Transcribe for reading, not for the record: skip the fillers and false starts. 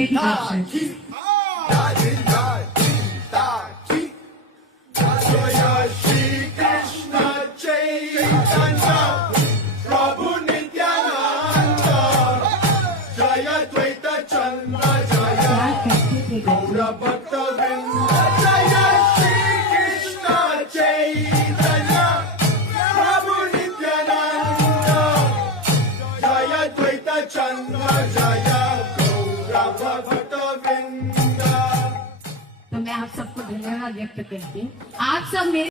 Take it action. तो मैं आप सबको धन्यवाद व्यक्त करती हूँ। आप सब मेरे